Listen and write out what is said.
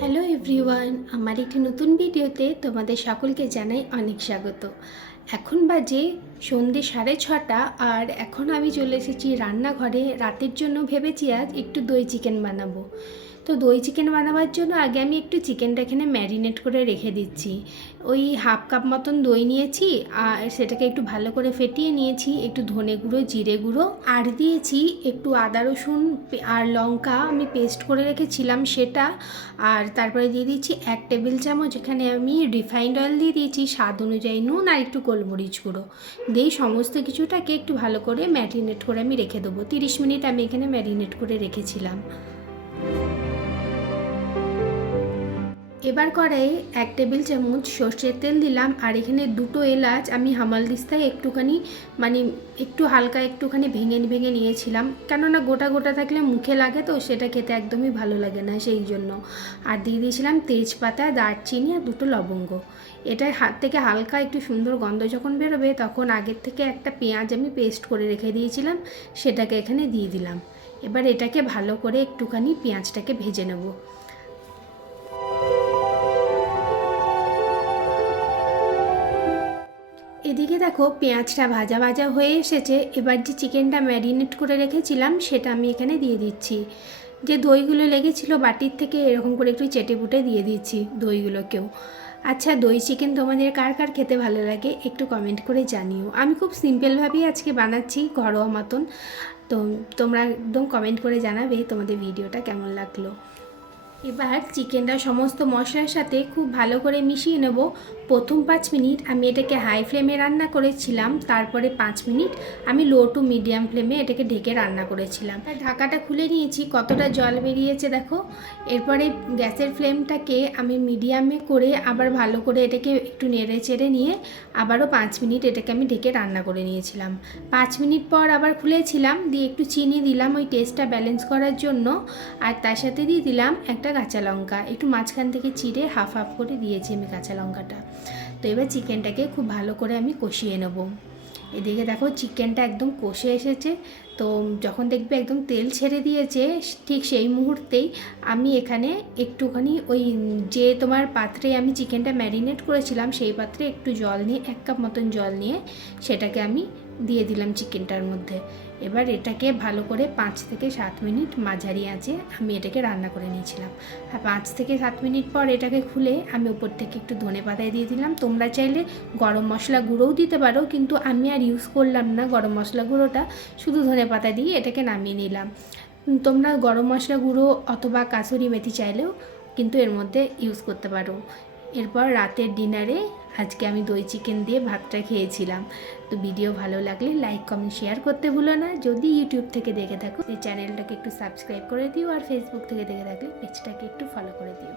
Hello everyone, আমার একটি নতুন ভিডিওতে তোমাদের সকলকে জানাই অনেক স্বাগত। এখন বাজে সন্ধ্যে 6:30 আর এখন আমি চলে এসেছি রান্নাঘরে। রাতের জন্য ভেবেছি আজ একটু দই চিকেন বানাবো। তো দই চিকেন বানাবার জন্য আগে আমি একটু চিকেনটা এখানে ম্যারিনেট করে রেখে দিচ্ছি। ওই হাফ কাপ মতন দই নিয়েছি আর সেটাকে একটু ভালো করে ফেটিয়ে নিয়েছি, একটু ধনে গুঁড়ো, জিরে গুঁড়ো আর দিয়েছি একটু আদা রসুন আর লঙ্কা আমি পেস্ট করে রেখেছিলাম সেটা। আর তারপরে দিয়ে দিচ্ছি 1 টেবিল চামচ এখানে আমি রিফাইন্ড অয়েল দিয়ে দিয়েছি, স্বাদ অনুযায়ী নুন আর একটু গোলমরিচ গুঁড়ো দিয়ে সমস্ত কিছুটাকে একটু ভালো করে ম্যারিনেট করে আমি রেখে দেবো। 30 মিনিট আমি এখানে ম্যারিনেট করে রেখেছিলাম। এবার কড়াইয়ে 1 টেবিল চামচ সর্ষের তেল দিলাম আর এখানে 2টো এলাচ আমি হামালদিস্তায় একটুখানি একটু হালকা একটুখানি ভেঙে ভেঙে নিয়েছিলাম, কেননা গোটা গোটা থাকলে মুখে লাগে তো সেটা খেতে একদমই ভালো লাগে না, সেই জন্য। আর দিয়ে দিয়েছিলাম তেজপাতা, দারচিনি আর 2টো লবঙ্গ। এটা হাত থেকে হালকা একটু সুন্দর গন্ধ যখন বেরোবে তখন আগের থেকে একটা পেঁয়াজ আমি পেস্ট করে রেখে দিয়েছিলাম সেটাকে এখানে দিয়ে দিলাম। এবার এটাকে ভালো করে একটুখানি পেঁয়াজটাকে ভেজে নেব। এদিকে দেখো পেঁয়াজটা ভাজা ভাজা হয়ে এসেছে। এবার যে চিকেনটা ম্যারিনেট করে রেখেছিলাম সেটা আমি এখানে দিয়ে দিচ্ছি। যে দইগুলো লেগেছিলো বাটির থেকে এরকম করে একটু চেটে পুটে দিয়ে দিচ্ছি দইগুলোকেও। আচ্ছা, দই চিকেন তোমাদের কার কার খেতে ভালো লাগে একটু কমেন্ট করে জানিও। আমি খুব সিম্পলভাবেই আজকে বানাচ্ছি, ঘরোয়া মতন। তো তোমরা একদম কমেন্ট করে জানাবে তোমাদের ভিডিওটা কেমন লাগলো। এবার চিকেনটা সমস্ত মশলার সাথে খুব ভালো করে মিশিয়ে নেব। প্রথম 5 মিনিট আমি এটাকে হাই ফ্লেমে রান্না করেছিলাম, তারপরে 5 মিনিট আমি লো টু মিডিয়াম ফ্লেমে এটাকে ঢেকে রান্না করেছিলাম। ঢাকাটা খুলে নিয়েছি, কতটা জল বেরিয়েছে দেখো। এরপরে গ্যাসের ফ্লেমটাকে আমি মিডিয়ামে করে আবার ভালো করে এটাকে একটু নেড়ে চেড়ে নিয়ে আবারও 5 মিনিট এটাকে আমি ঢেকে রান্না করে নিয়েছিলাম। 5 মিনিট পর আবার খুলেছিলাম, দিয়ে একটু চিনি দিলাম ওই টেস্টটা ব্যালেন্স করার জন্য। আর তার সাথে দিয়ে দিলাম একটা কাঁচা লঙ্কা, একটু মাঝখান থেকে চিড়ে হাফ হাফ করে দিয়েছি আমি কাঁচা লঙ্কাটা। তো এবার চিকেনটাকে খুব ভালো করে আমি কষিয়ে নেব। এদিকে দেখো চিকেনটা একদম কষে এসেছে। তো যখন দেখবে একদম তেল ছেড়ে দিয়েছে ঠিক সেই মুহূর্তেই আমি এখানে একটুখানি ওই যে তোমার পাত্রে আমি চিকেনটা ম্যারিনেট করেছিলাম সেই পাত্রে একটু জল নিয়ে 1 কাপ মতন জল নিয়ে সেটাকে আমি দিয়ে দিলাম চিকেনটার মধ্যে। এবার এটাকে ভালো করে 5 থেকে 7 মিনিট মাঝারি আঁচে আমি এটাকে রান্না করে নিয়েছিলাম। আর 5 থেকে 7 মিনিট পর এটাকে খুলে আমি উপর থেকে একটু ধনেপাতা দিয়ে দিলাম। তোমরা চাইলে গরম মশলা গুঁড়োও দিতে পারো, কিন্তু আমি আর ইউজ করলাম না গরম মশলা গুঁড়োটা, শুধু ধনেপাতা দিয়ে এটাকে নামিয়ে নিলাম। তোমরা গরম মশলা গুঁড়ো অথবা কাসুরি মেথি চাইলেও কিন্তু এর মধ্যে ইউজ করতে পারো। এরপর রাতের ডিনারে আজকে আমি দই চিকেন দিয়ে ভাতটা খেয়েছিলাম। তো ভিডিও ভালো লাগলে লাইক কমেন্ট শেয়ার করতে ভুলো না। যদি ইউটিউব থেকে দেখে থাকো এই চ্যানেলটাকে একটু সাবস্ক্রাইব করে দিও, আর ফেসবুক থেকে দেখে থাকলে পেজটাকে একটু ফলো করে দিও।